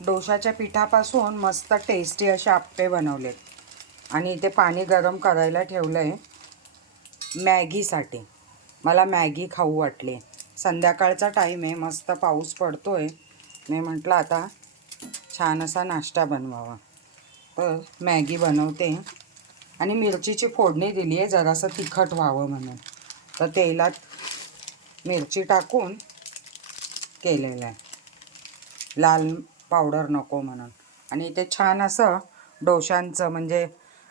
डोशाच्या पिठापासून मस्त टेस्टी असे आप्पे बनवलेत. आणि इथे पाणी गरम करायला ठेवलं आहे मॅगीसाठी. मला मॅगी खाऊ वाटली. संध्याकाळचा टाईम आहे मस्त पाऊस पडतो आहे मी म्हटलं आता छान असा नाश्ता बनवावा. तर मॅगी बनवते. आणि मिरचीची फोडणी दिली आहे जरासं तिखट व्हावं म्हणून. तर तेलात मिरची टाकून केलेलं आहे. लाल पावडर नको म्हणून. आणि ते छान असं डोशांचं म्हणजे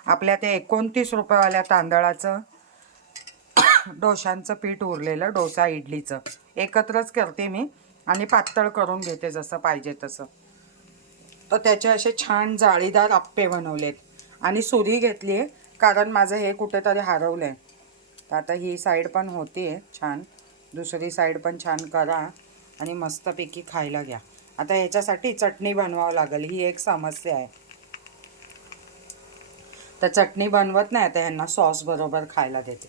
आपल्या ते एकोणतीस रुपयावाल्या तांदळाचं डोशांचं पीठ उरलेलं डोसा इडलीचं. एकत्रच करते मी आणि पातळ करून घेते जसं पाहिजे तसं. तर त्याचे असे छान जाळीदार आप्पे बनवलेत. आणि सुरी घेतली आहे कारण माझं हे कुठेतरी हरवलं आहे तर आता ही साईड पण होती आहे छान. दुसरी साईड पण छान करा आणि मस्तपैकी खायला घ्या. आता ह्याच्यासाठी चटणी बनवावं लागेल ही एक समस्या आहे. तर चटणी बनवत नाही आता ह्यांना सॉस बरोबर खायला देते.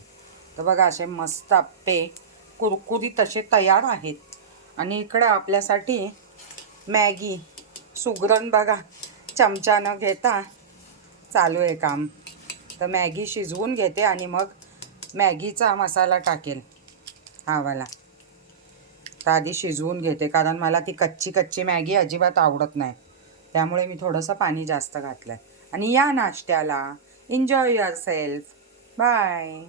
तर बघा असे मस्त आप्पे कुरकुरी तसे तयार आहेत. आणि इकडं आपल्यासाठी मॅगी सुगरण बघा चमचा न घेता चालू आहे काम. तर मॅगी शिजवून घेते आणि मग मॅगीचा मसाला टाकेल हा वाला तर आधी शिजवून घेते कारण मला ती कच्ची कच्ची मॅगी अजिबात आवडत नाही. त्यामुळे मी थोडंसं पाणी जास्त घातलं आहे आणि या नाश्त्याला एन्जॉय युअर सेल्फ बाय